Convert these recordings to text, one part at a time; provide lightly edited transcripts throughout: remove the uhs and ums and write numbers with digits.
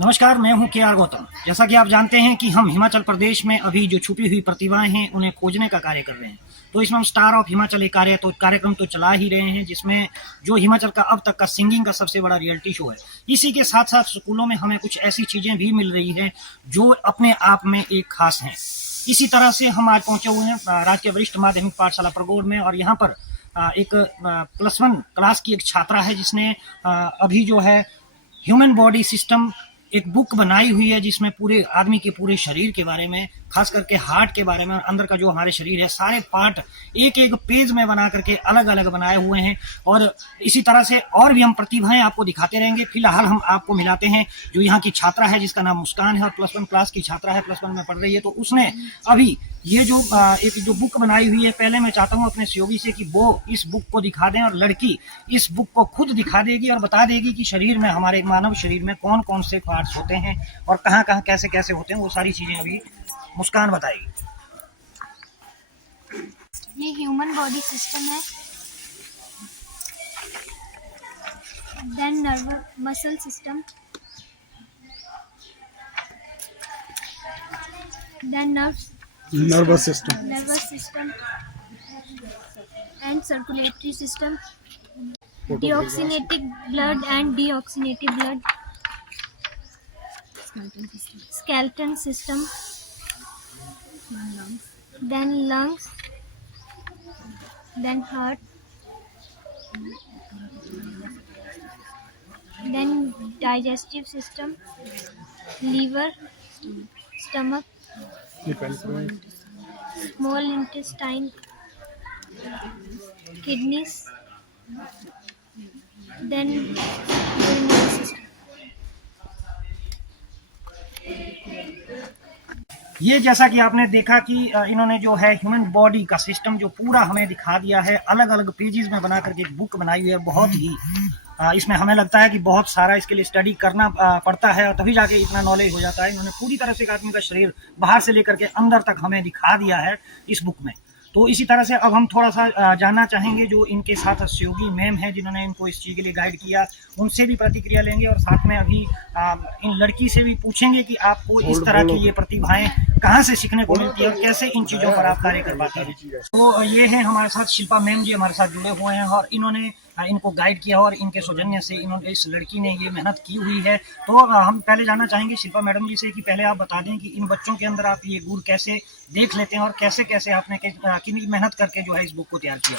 नमस्कार, मैं हूं के आर गौतम। जैसा कि आप जानते हैं कि हम हिमाचल प्रदेश में अभी जो छुपी हुई प्रतिभाएं हैं उन्हें खोजने का कार्य कर रहे हैं। तो इसमें हम स्टार ऑफ हिमाचल एक कार्यक्रम तो चला ही रहे हैं, जिसमें जो हिमाचल का अब तक का सिंगिंग का सबसे बड़ा रियलिटी शो है। इसी के साथ साथ स्कूलों में हमें कुछ ऐसी चीजें भी मिल रही हैं जो अपने आप में एक खास हैं। इसी तरह से हम आज पहुंचे हुए हैं राजकीय वरिष्ठ माध्यमिक पाठशाला परगोड़ में, और यहाँ पर एक +1 क्लास की एक छात्रा है जिसने अभी जो है ह्यूमन बॉडी सिस्टम एक बुक बनाई हुई है, जिसमें पूरे आदमी के पूरे शरीर के बारे में, खास करके हार्ट के बारे में और अंदर का जो हमारे शरीर है सारे पार्ट एक एक पेज में बना करके अलग अलग बनाए हुए हैं। और इसी तरह से और भी हम प्रतिभाएं आपको दिखाते रहेंगे। फिलहाल हम आपको मिलाते हैं जो यहाँ की छात्रा है जिसका नाम मुस्कान है और +1 क्लास की छात्रा है, +1 में पढ़ रही है। तो उसने अभी ये जो एक जो बुक बनाई हुई है, पहले मैं चाहता हूँ अपने सहयोगी से कि वो इस बुक को दिखा दें, और लड़की इस बुक को खुद दिखा देगी और बता देगी कि शरीर में, हमारे मानव शरीर में कौन कौन से पार्ट्स होते हैं और कहाँ कहाँ कैसे कैसे होते हैं, वो सारी चीजें अभी मुस्कान बताएगी। ये ह्यूमन बॉडी सिस्टम है, then muscle system, then nervous system, and circulatory system, deoxygenated blood and deoxygenated blood, skeleton system, then lungs, then heart, then digestive system, liver, stomach, small intestine, kidneys, then urinary system. ये जैसा कि आपने देखा कि इन्होंने जो है human body का सिस्टम जो पूरा हमें दिखा दिया है, अलग अलग पेजेस में बना करके एक बुक बनाई हुई है। बहुत ही इसमें हमें लगता है कि बहुत सारा इसके लिए स्टडी करना पड़ता है और तभी जाके इतना नॉलेज हो जाता है। इन्होंने पूरी तरह से एक आदमी का शरीर बाहर से लेकर के अंदर तक हमें दिखा दिया है इस बुक में। तो इसी तरह से अब हम थोड़ा सा जानना चाहेंगे जो इनके साथ सहयोगी मैम है जिन्होंने इनको इस चीज़ के लिए गाइड किया, उनसे भी प्रतिक्रिया लेंगे और साथ में अभी इन लड़की से भी पूछेंगे कि आपको इस तरह की ये प्रतिभाएं कहाँ से सीखने को मिलती है और कैसे इन चीज़ों पर आप कार्य कर पाते हैं। तो ये हैं हमारे साथ शिल्पा मैम जी, हमारे साथ जुड़े हुए हैं और इन्होंने इनको गाइड किया और इनके सौजन्य से इन्होंने, इस लड़की ने ये मेहनत की हुई है। तो हम पहले जानना चाहेंगे शिल्पा मैडम जी से कि पहले आप बता दें कि इन बच्चों के अंदर आप ये गुण कैसे देख लेते हैं और कैसे कैसे आपने कितनी मेहनत करके जो है इस बुक को तैयार किया।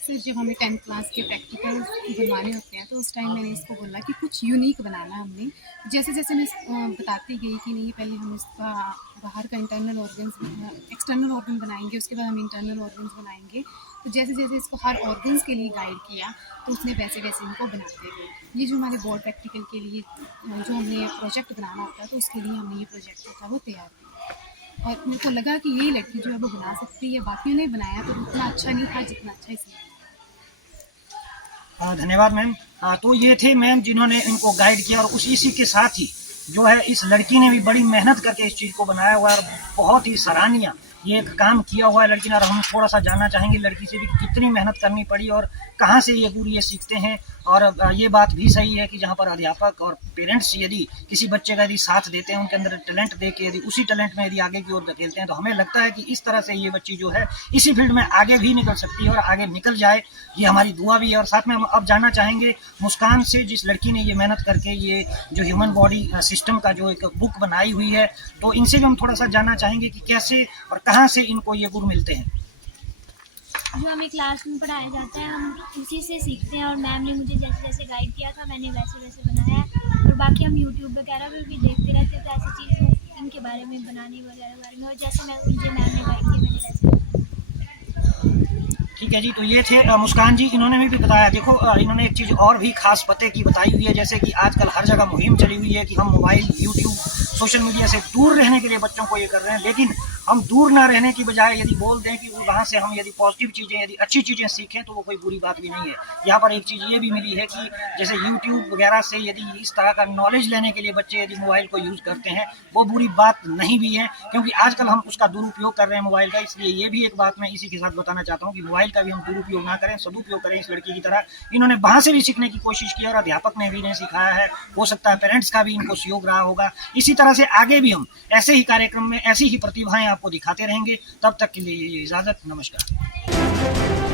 सर जब हमें 10th क्लास के प्रैक्टिकल बनवाने होते हैं तो उस टाइम मैंने इसको बोला कि कुछ यूनिक बनाना है हमने। जैसे जैसे मैं बताती गई कि नहीं पहले हम इसका बाहर का एक्सटर्नल ऑर्गन बनाएंगे, उसके बाद हम इंटरनल ऑर्गन्स बनाएंगे। तो जैसे जैसे इसको हर ऑर्गन्स के लिए गाइड किया तो उसने वैसे वैसे इनको बनाते गए। ये जो हमारे बोर्ड प्रैक्टिकल के लिए जो हमने प्रोजेक्ट बनाना होता है तो उसके लिए हमने ये प्रोजेक्ट जो था वो तैयार किया और मेरे को लगा कि यही लड़की जो है वो बना सकती है। बाकियों ने बनाया तो उतना अच्छा नहीं था जितना अच्छा इसने। धन्यवाद मैम। तो ये थे मैम जिन्होंने इनको गाइड किया और इसी के साथ ही जो है इस लड़की ने भी बड़ी मेहनत करके इस चीज़ को बनाया हुआ है और बहुत ही सराहनीय ये एक काम किया हुआ है लड़की ने। और हम थोड़ा सा जानना चाहेंगे लड़की से भी कितनी मेहनत करनी पड़ी और कहाँ से ये गुण ये सीखते हैं। और ये बात भी सही है कि जहाँ पर अध्यापक और पेरेंट्स यदि किसी बच्चे का यदि साथ देते हैं, उनके अंदर टैलेंट दे के यदि उसी टैलेंट में यदि आगे की ओर धकेलते हैं, तो हमें लगता है कि इस तरह से ये बच्ची जो है इसी फील्ड में आगे भी निकल सकती है और आगे निकल जाए, ये हमारी दुआ भी है। और साथ में हम अब जानना चाहेंगे मुस्कान से, जिस लड़की ने ये मेहनत करके ये जो ह्यूमन बॉडी सिस्टम का जो एक बुक बनाई हुई है, तो इनसे भी हम थोड़ा सा जानना चाहेंगे कि कैसे और कहाँ से इनको ये गुण मिलते हैं। जो हमें क्लास में पढ़ाया जाता है हम उसी से सीखते हैं और मैम ने मुझे जैसे जैसे गाइड किया था मैंने वैसे वैसे बनाया है। और बाकी हम यूट्यूब वगैरह पर भी देखते रहते हैं तो ऐसी चीज़ें इनके बारे में, बनाने वगैरह बारे में, और जैसे मुझे मैम ने गाइड किया मैंने वैसे। ठीक है जी, तो ये थे मुस्कान जी, इन्होंने भी बताया। देखो इन्होंने एक चीज़ और भी खास पते की बताई हुई है, जैसे कि आजकल हर जगह मुहिम चली हुई है कि हम मोबाइल, यूट्यूब, सोशल मीडिया से दूर रहने के लिए बच्चों को ये कर रहे हैं, लेकिन हम दूर ना रहने की बजाय यदि बोल दें कि वहाँ से हम यदि पॉजिटिव चीज़ें, यदि अच्छी चीज़ें सीखें तो वो कोई बुरी बात भी नहीं है। यहाँ पर एक चीज़ ये भी मिली है कि जैसे यूट्यूब वगैरह से यदि इस तरह का नॉलेज लेने के लिए बच्चे यदि मोबाइल को यूज़ करते हैं, वो बुरी बात नहीं भी है, क्योंकि आजकल हम उसका दुरुपयोग कर रहे हैं मोबाइल का। इसलिए ये भी एक बात मैं इसी के साथ बताना चाहता हूँ कि मोबाइल का भी हम दुरुपयोग ना करें, सदुपयोग करें इस लड़की की तरह। इन्होंने वहाँ से भी सीखने की कोशिश की और अध्यापक ने भी इन्हें सिखाया है, हो सकता है पेरेंट्स का भी इनको सहयोग रहा होगा। इसी तरह से आगे भी हम ऐसे ही कार्यक्रम में ऐसी ही प्रतिभाएं आपको दिखाते रहेंगे। तब तक के लिए इजाज़त, नमस्कार।